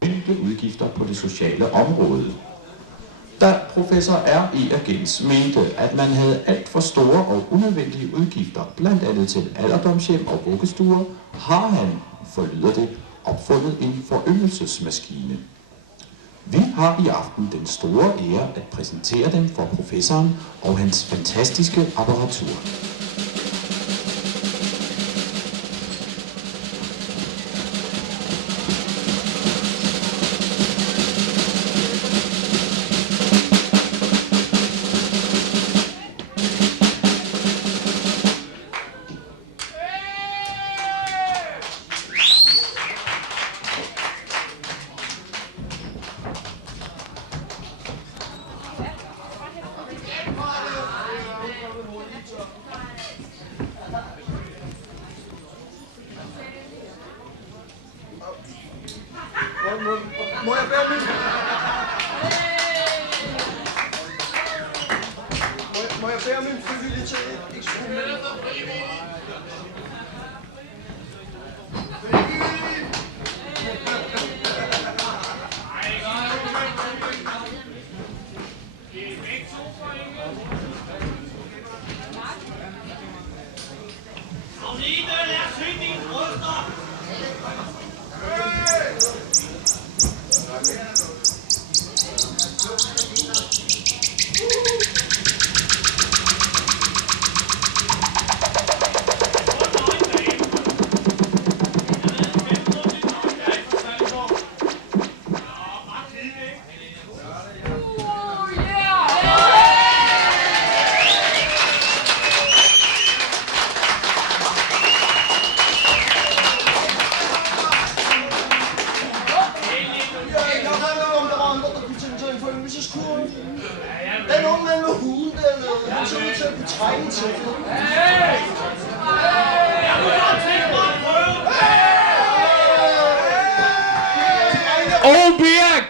Kæmpe udgifter på det sociale område. Da professor R. Gens mente, at man havde alt for store og unødvendige udgifter, blandt andet til alderdomshjem og vuggestuer, har han, forlyder det, opfundet en foryngelsesmaskine. Vi har i aften den store ære at præsentere dem for professoren og hans fantastiske apparatur. Må jeg bære min? Må jeg bære min frivillige til et eksperiment? Den unge mand med huden dernede, han så ud til at kunne trænge til det. Åh, Birk!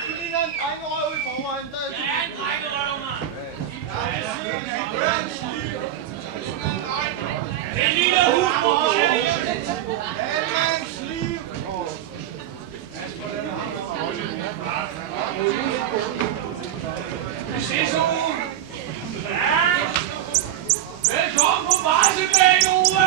Du ligner en drengerøv i forvejen. Ja, en drengerøv, mand. Det lille husbrug. Danmarks liv. Vi ses så. Velkommen på Barsebæk, Ove!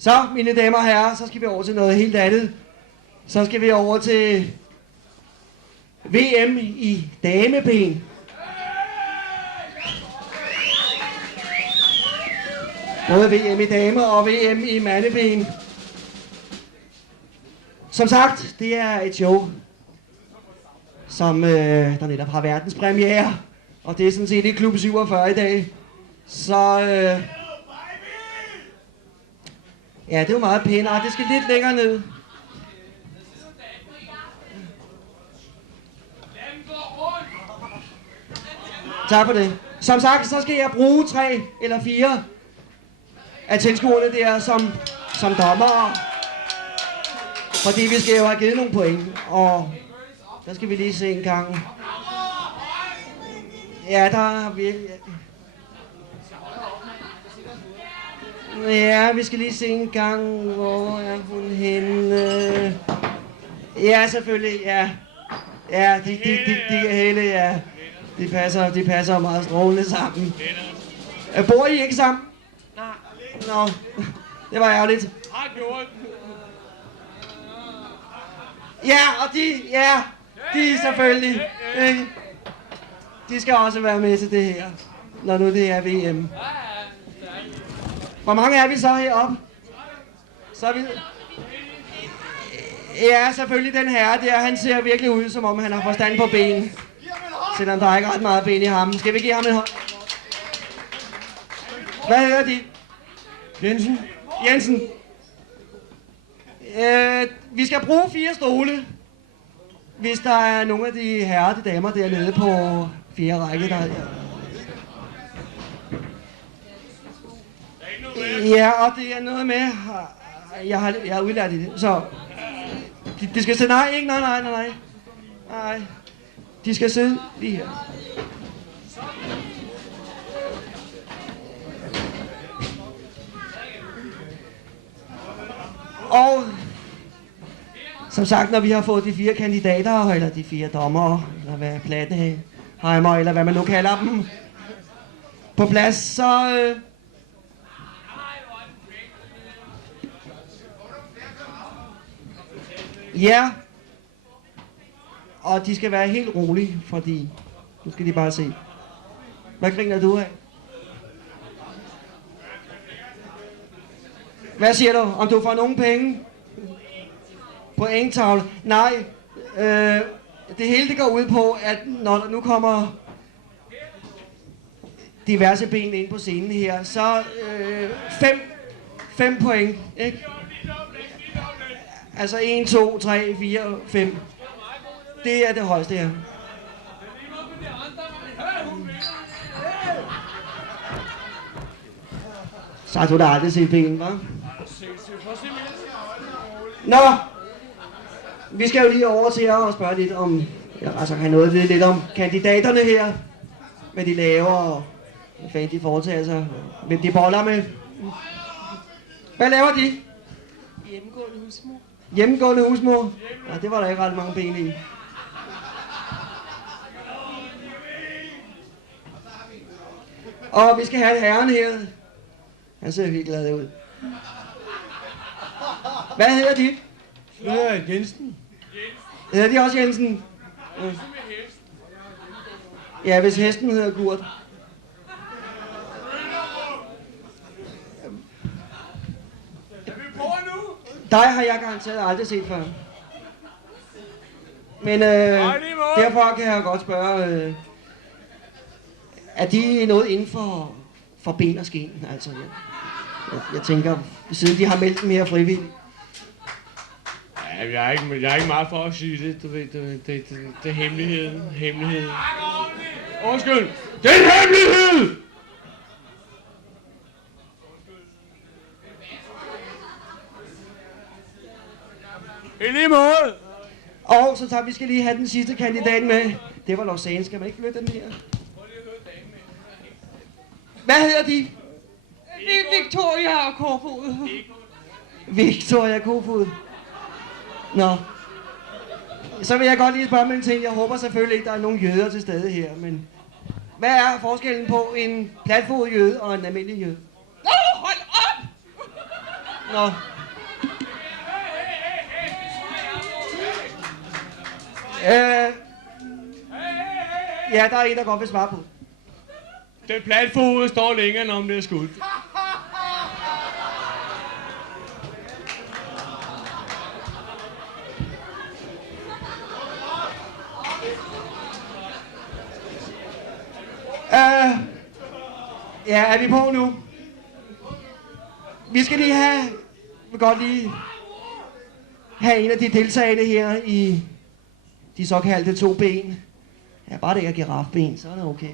Så, mine damer og herrer, så skal vi over til noget helt andet. Så skal vi over til VM i dameben. Både VM i damer og VM i mandeben. Som sagt, det er et show, som der netop har verdenspremiere. Og det er sådan set i Klub 47 i dag. Så ja, det er jo meget pænere. Det skal lidt længere ned. Tak for det. Som sagt, så skal jeg bruge 3 eller 4 af tilskuerne der som dommere. Fordi vi skal jo have givet nogle point. Og der skal vi lige se en gang. Ja, der har vi... Ja, vi skal lige se en gang, hvor er hun henne? Ja, selvfølgelig, ja. Ja, de er hele, ja. De passer meget strålende sammen. Bor I ikke sammen? Nej. Nå, det var ærgerligt. Har gjort. Ja, og de er selvfølgelig. De skal også være med til det her, når nu det er VM. Hvor mange er vi så heroppe? Så er vi... Ja, selvfølgelig den herre der, han ser virkelig ud, som om han har forstand på ben. Selvom der er ikke ret meget ben i ham. Skal vi give ham en hånd? Hvad hedder de? Jensen. Jensen. Vi skal bruge 4 stole. Hvis der er nogle af de herrer, de damer dernede på 4. række, der... Ja, og det er noget med... Jeg har udlært i det, så... De skal sidde... Nej, ikke? Nej. De skal sidde lige her. Og... Som sagt, når vi har fået de 4 kandidater, eller de 4 dommere, eller hvad Plattenheimer, eller hvad man nu kalder dem, på plads, så... Ja. Og de skal være helt rolige, fordi... Nu skal de bare se. Hvad griner du af? Hvad siger du? Om du får nogen penge? Pointtavle? Nej. Det hele det går ud på, at når der nu kommer diverse ben ind på scenen her, så 5 point, ikke? Altså 1, 2, 3, 4, 5. Det er det højeste her. Så har du da aldrig set ben, hva'? Nå! Vi skal jo lige over til at spørge lidt om... Altså have noget lidt om kandidaterne her. Hvad de laver og hvad fanden de foretager sig. Hvem de boller med. Hvad laver de? Hjemmegående husmor. Hjemmegående husmor? Nej, det var der ikke ret mange ben i. Og vi skal have herren her. Han ser helt glad ud. Hvad hedder de? Det hedder Jensen. Hedder de også Jensen? Ja, hvis hesten hedder Gurt. Dig har jeg garanteret aldrig set før. Men derfor kan jeg godt spørge, er de noget inden for ben og skin? Altså, jeg tænker, siden de har meldt dem her frivilligt. Ja, jeg er ikke meget for at sige det, du ved, det er hemmeligheden. Undskyld, det er en hemmelighed! I lige måde! Og så tager vi skal lige have den sidste kandidat med. Det var Lausanne, skal man ikke flytte den her? Hvad hedder de? Victoria og Kofod. Victoria Kofod. Nå. Så vil jeg godt lige spørge om en ting. Jeg håber selvfølgelig ikke, der er nogen jøder til stede her, men... Hvad er forskellen på en platfodet jøde og en almindelig jøde? Hold op! Nå. Ja, der er en, der godt vil svare på. Den platfod står længere, når det er skudt. Ja, er vi på nu? Vi skal lige vil godt lige have en af de deltagende her i de såkaldte 2 ben. Ja, bare det ikke er girafben, så er det okay.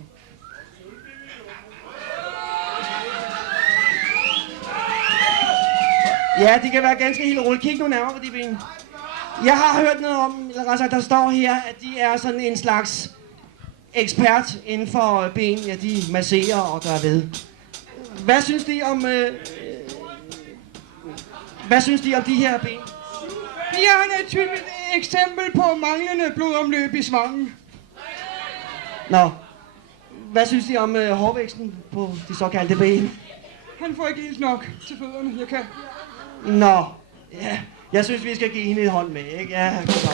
Ja, de kan være ganske helt roligt. Kig nu nærmere på de ben. Jeg har hørt noget om, eller rettere sagt, der står her, at de er sådan en slags ekspert inden for ben. Ja, de masserer og gør ved. Hvad synes de om... hvad synes de om de her ben? Pigerne er et typisk eksempel på manglende blodomløb i svangen. Nå. Hvad synes de om hårvæksten på de såkaldte ben? Han får ikke helt nok til fødderne, jeg kan. Nå. Ja. Jeg synes, vi skal give hende et hånd med, ikke? Ja, godt så.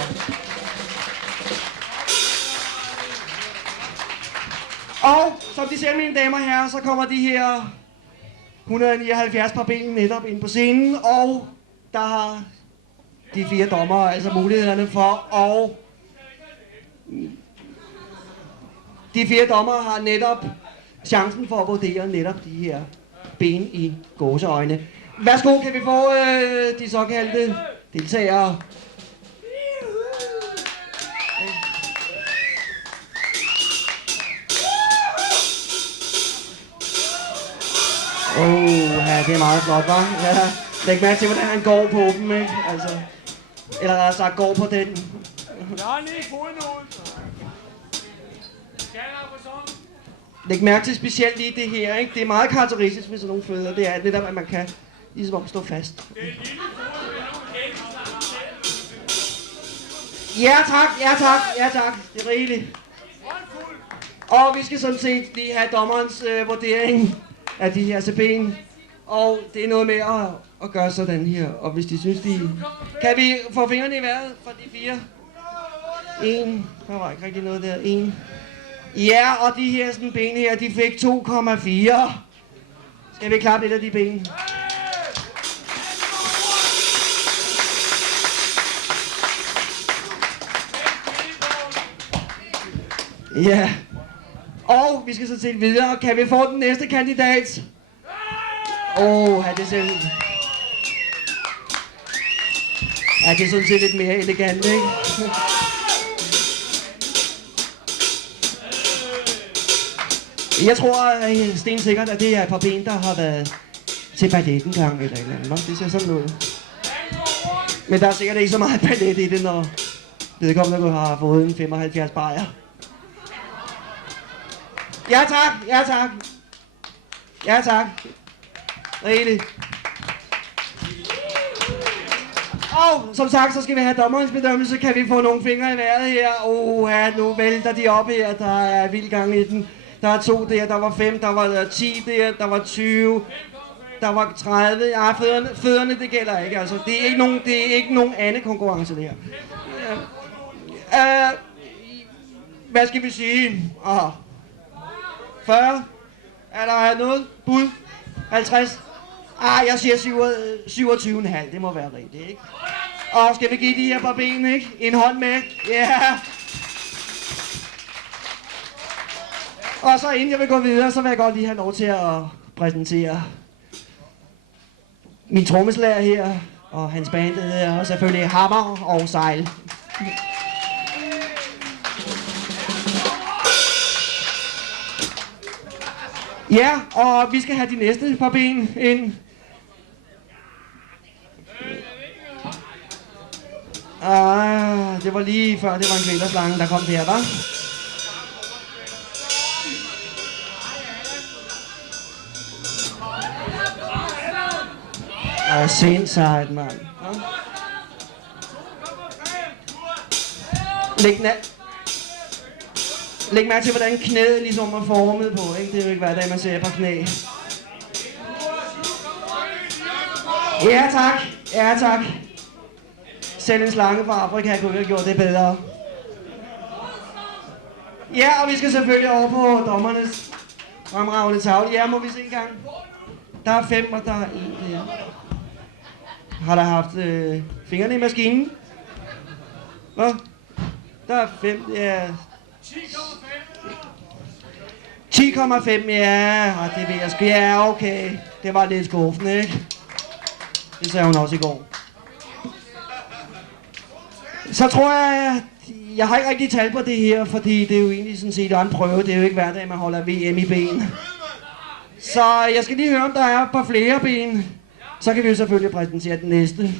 Og som de ser, mine damer og herrer, så kommer de her 179 par ben netop ind på scenen, og der har de 4 dommere altså mulighederne for, og de 4 dommere har netop chancen for at vurdere netop de her ben i gåseøjne. Værsgo, kan vi få de såkaldte deltagere? Ja, det er meget flot, hva'? Ja, læg mærke til, hvordan han går på dem, ikke? Altså, eller rettere sagt, går på den. Jeg har lige fodnoden. Læg mærke til specielt lige det her, ikke? Det er meget karakteristisk med sådan nogle fødder. Det er netop, at man kan ligesom om stå fast. Ja tak, ja tak, ja tak. Det er rigeligt. Og vi skal sådan set lige have dommerens vurdering af de her ben. Og det er noget med at gøre sådan her. Og hvis de synes, de... Kan vi få fingrene i vejret fra de 4? 1. Der var ikke rigtig noget der. 1. Ja, og de her sådan ben her, de fik 2,4. Skal vi klappe lidt af de ben? Ja. Og vi skal så se videre. Kan vi få den næste kandidat? Ja, det ser... Ja, det er sådan set lidt mere elegant, ikke? Jeg tror stensikkert, at det er et par ben, der har været til ballet en gang eller et eller andet. Det ser sådan ud. Men der er sikkert ikke så meget ballet i det, når vedkommende har fået en 75 bajer. Ja tak, ja tak. Ja tak. Rigeligt. Og som sagt, så skal vi have dommerens bedømmelse. Kan vi få nogle fingre i vejret her? Ja, nu vælter de op her. Der er vild gang i den. Der er 2 der, der var 5, der var 10 der var 20, der var 30. Ja, fødderne det gælder ikke, altså. Det er ikke nogen anden konkurrence, det her. Hvad skal vi sige? 40? Er der noget bud? 50? Jeg siger 27,5, det må være rigtigt, ikke? Og skal vi give de her par ben, ikke? En hånd med? Ja! Yeah. Og så inden jeg vil gå videre, så vil jeg godt lige have lov til at præsentere min trommeslager her, og hans band hedder og selvfølgelig Hammer og Sejl. Ja, og vi skal have de næste par ben ind. Det var lige før, det var en kvælerslange, der kom der, hva'? Sindssygt, mand. Læg mærke til, hvordan knæet ligesom er formet på, ikke? Det er jo ikke hver dag, man ser på knæ. Ja tak, ja tak. Selv en slange fra Afrika kunne have gjort det bedre. Ja, og vi skal selvfølgelig over på dommernes fremragende tavle. Ja, må vi se en gang. Der er 5, og der er 1 der. Har der haft fingrene i maskinen? Hvad? Der er 5, ja. 10,5, ja. Det ved jeg sgu. Ja, okay. Det var lidt skuffende, ikke? Det sagde hun også i går. Så tror jeg har ikke rigtig tal på det her, fordi det er jo egentlig sådan set en prøve. Det er jo ikke hver dag, man holder VM i ben. Så jeg skal lige høre, om der er et par flere ben. Så kan vi jo selvfølgelig præsentere den næste.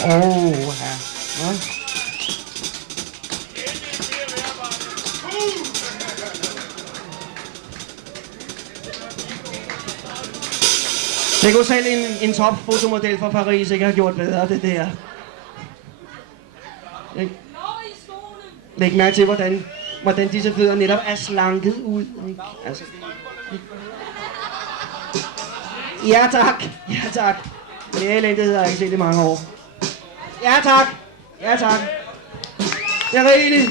Ja. Det kunne selv en topfotomodel fra Paris ikke have gjort bedre, det der. Læg mærke til, hvordan disse fødder netop er slanket ud. Ikke? Altså. Ja tak, ja tak. Det er elendighed, har jeg ikke set i mange år. Ja tak, ja tak. Det er rigeligt.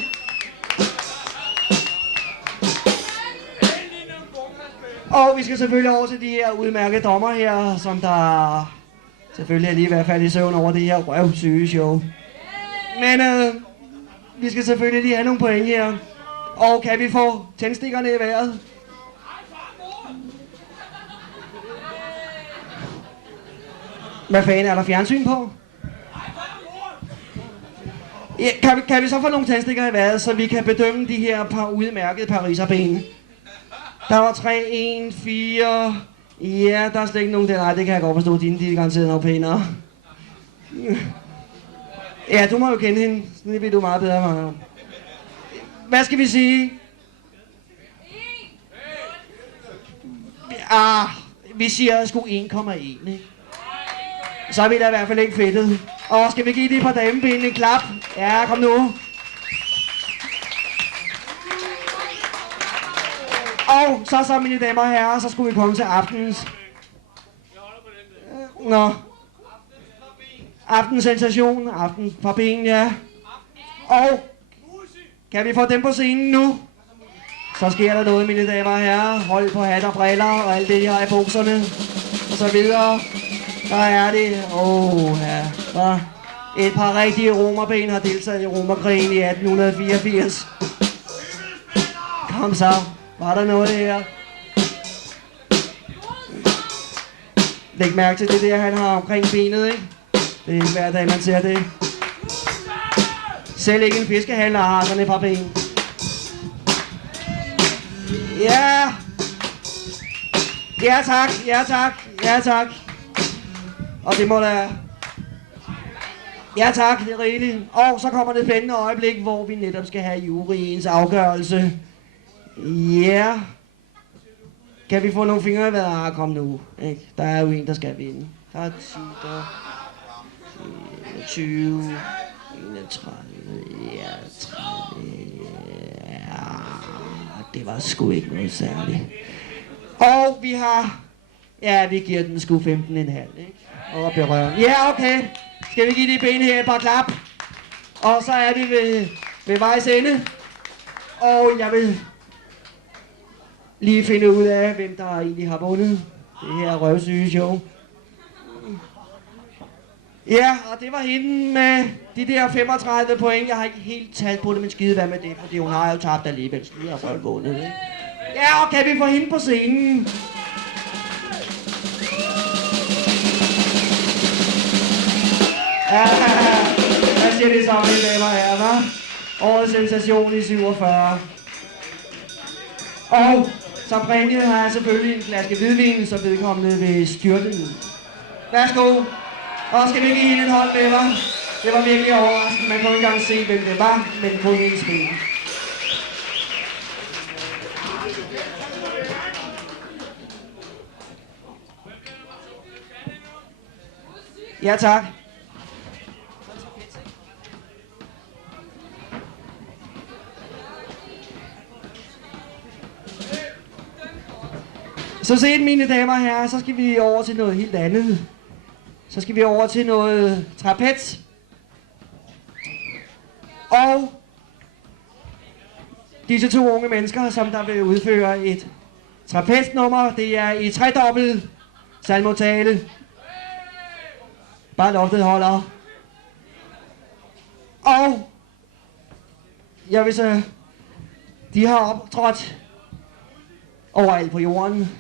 Og vi skal selvfølgelig over til de her udmærkede dommer her, som der selvfølgelig er lige i hvert fald i søvn over det her røvsyge show. Men vi skal selvfølgelig lige have nogle point her. Og kan vi få tændstikkerne i vejret? Hvad fanden er der fjernsyn på? Ja, kan vi så få nogle tændstikker i vejret, så vi kan bedømme de her par udmærkede pariserben? Der var 3, 1, 4... Ja, der er slet ikke nogen der. Nej, det kan jeg godt forstå. Dine, de er garanteret noget pænere. Ja, du må jo kende hende. Det ved du meget bedre, Magnus. Hvad skal vi sige? Vi siger sgu 1,1, ikke? Så er vi da i hvert fald ikke fedtet. Og skal vi give de par dameben en klap? Ja, kom nu. Og så mine damer og herrer, så skulle vi komme til aftenens... Aftens sensation, aften fra ben, ja. Og kan vi få dem på scenen nu? Så sker der noget, mine damer og herrer. Hold på hat og briller og alt det her i bukserne. Og så videre. Der er det. Ja. Så et par rigtige romerben har deltaget i romerkrigen i 1884. Kom så. Var der noget her? Læg mærke til det der, han har omkring benet, ikke? Det er ikke hver dag, man ser det. Selv ikke en fiskehandler har sådan et par ben. Ja! Ja tak, ja tak, ja tak. Og det må da... Ja tak, det er rigeligt. Og så kommer det spændende øjeblik, hvor vi netop skal have juryens afgørelse. Ja. Kan vi få nogle fingre i vejret? Kom nu. Ikke? Der er jo en, der skal vinde. Der er 10, der 20, 31, ja, 30, ja. Det var sgu ikke noget særligt. Og vi har... Ja, vi giver den sgu 15,5, ikke? Og berører. Ja, okay. Skal vi give de ben her et par klap? Og så er vi ved vejs ende. Og jeg vil lige finde ud af, hvem der egentlig har vundet det her røvsyge show. Ja, og det var hende med de der 35 point. Jeg har ikke helt talt på det, men skide hvad med det, fordi hun har jo tabt alligevel. Så har folk vundet, ikke? Ja, og kan vi få hende på scenen? Ja, hvad siger det så, mine damer og herrer, hva'? Årets sensation i 47. Og som præmie har jeg selvfølgelig en flaske hvidvin, så vedkommende vil styrte den. Værsgo. Og skal vi give hende en hånd med, hva'? Det var virkelig overraskende. Man kunne ikke engang se, hvem det var, men kun hendes ben. Ja, tak. Så set, mine damer og herrer, så skal vi over til noget helt andet. Så skal vi over til noget trapez. Og disse to unge mennesker, som der vil udføre et trapeznummer, det er i tredobbelt salmotale. Bare loftet holder. Og jeg vil så, de har optrådt overalt på jorden,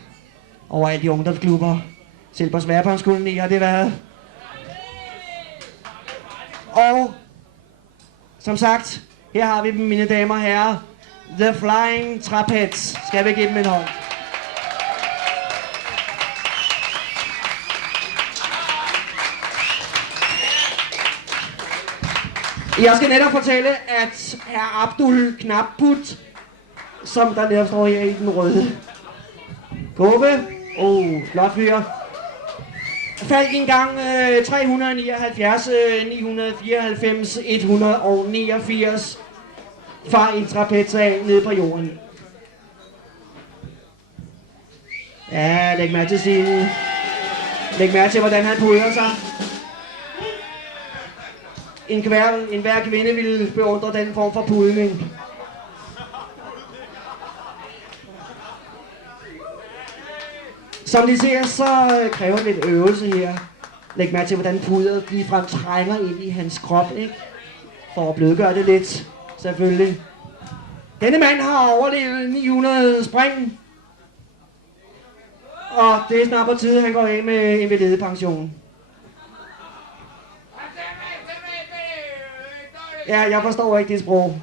overalt i ungdomsklubber, selv på Sværbørnskoloni har det været. Og som sagt, her har vi dem, mine damer og herrer, The Flying Trapez. Skal vi give dem en hånd? Jeg skal netop fortælle, at herr Abdul Knapput, som der netop står her i den røde kåbe, flot fyr, faldt en gang 379, 994, 189 fra en trapez af nede på jorden. Ja, læg mærke til Stine. Læg mærke til, hvordan han pudrer sig. Enhver kvinde ville beundre den form for pudning. Som de ser, så kræver det lidt øvelse her. Læg mærke til, hvordan pudret ligefrem trænger ind i hans krop, ikke? For at blødgøre det lidt, selvfølgelig. Denne mand har overlevet 900 spring. Og det er snart på tide, han går af med invalidepension. Ja, jeg forstår ikke det sprog.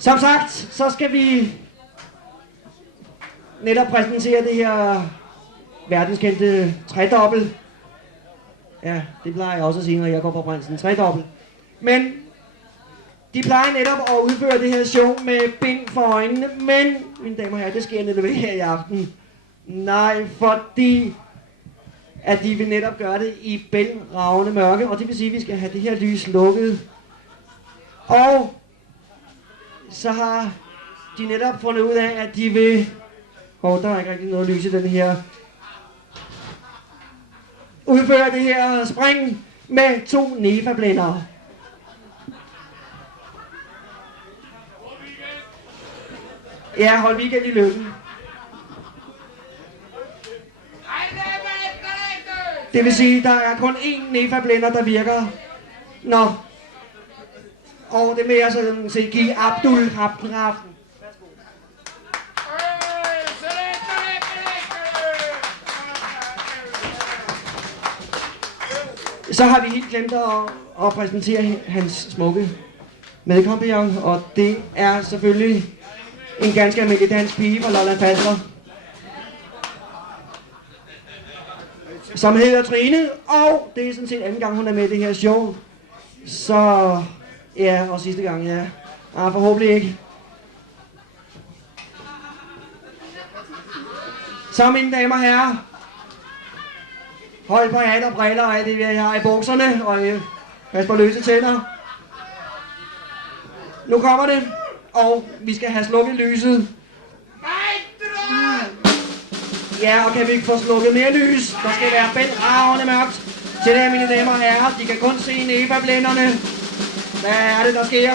Som sagt, så skal vi netop præsentere det her verdenskendte tredobbelt. Ja, det plejer jeg også at sige, når jeg går på brænsen. Tredobbelt. Men de plejer netop at udføre det her show med bind for øjnene. Men, mine damer og herrer, det sker netop her i aften. Nej, fordi at de vil netop gøre det i bælragende mørke. Og det vil sige, at vi skal have det her lys lukket. Og så har de netop fundet ud af, at de vil... der er ikke rigtig noget lys i den her. Udføre det her spring med 2 Nefa-blændere. Ja, hold weekend i Løkken. Det vil sige, der er kun én Nefa-blænder, der virker. Nå. Og det vil jeg sådan set give Abdul kraften. Så har vi helt glemt at præsentere hans smukke medkompagnon, og det er selvfølgelig en ganske almindelig dansk pige fra Lolland Falster, som hedder Trine, og det er sådan set anden gang, hun er med i det her show. Så ja, og sidste gang, ja. Forhåbentlig ikke. Så mine damer og herrer, hold på hat og briller og alt det, vi har i bukserne, og pas på løse tænder. Nu kommer det, og vi skal have slukket lyset. Ja, og kan vi ikke få slukket mere lys? Der skal være bælragende mørkt. Til det, mine damer og herrer, de kan kun se Nefa-blænderne. Hvad er det, der sker?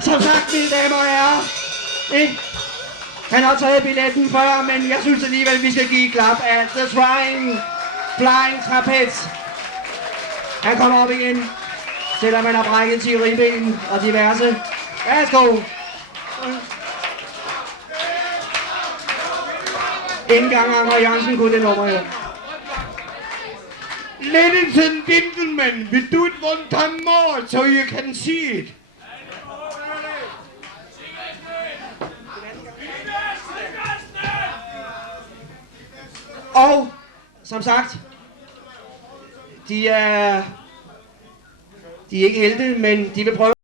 Som sagt, mine damer og herrer, ikke? Han har taget billetten før, men jeg synes alligevel, vi skal give et klap af The Flying Trapez. Han kommer op igen, selvom han har brækket 10 ribben og diverse. Værsgo. Ikke engang Anker Jørgensen kunne det nummer her. Ladies and gentlemen, we do it one time more so you can see it. Og som sagt, de er ikke helte, men de vil prøve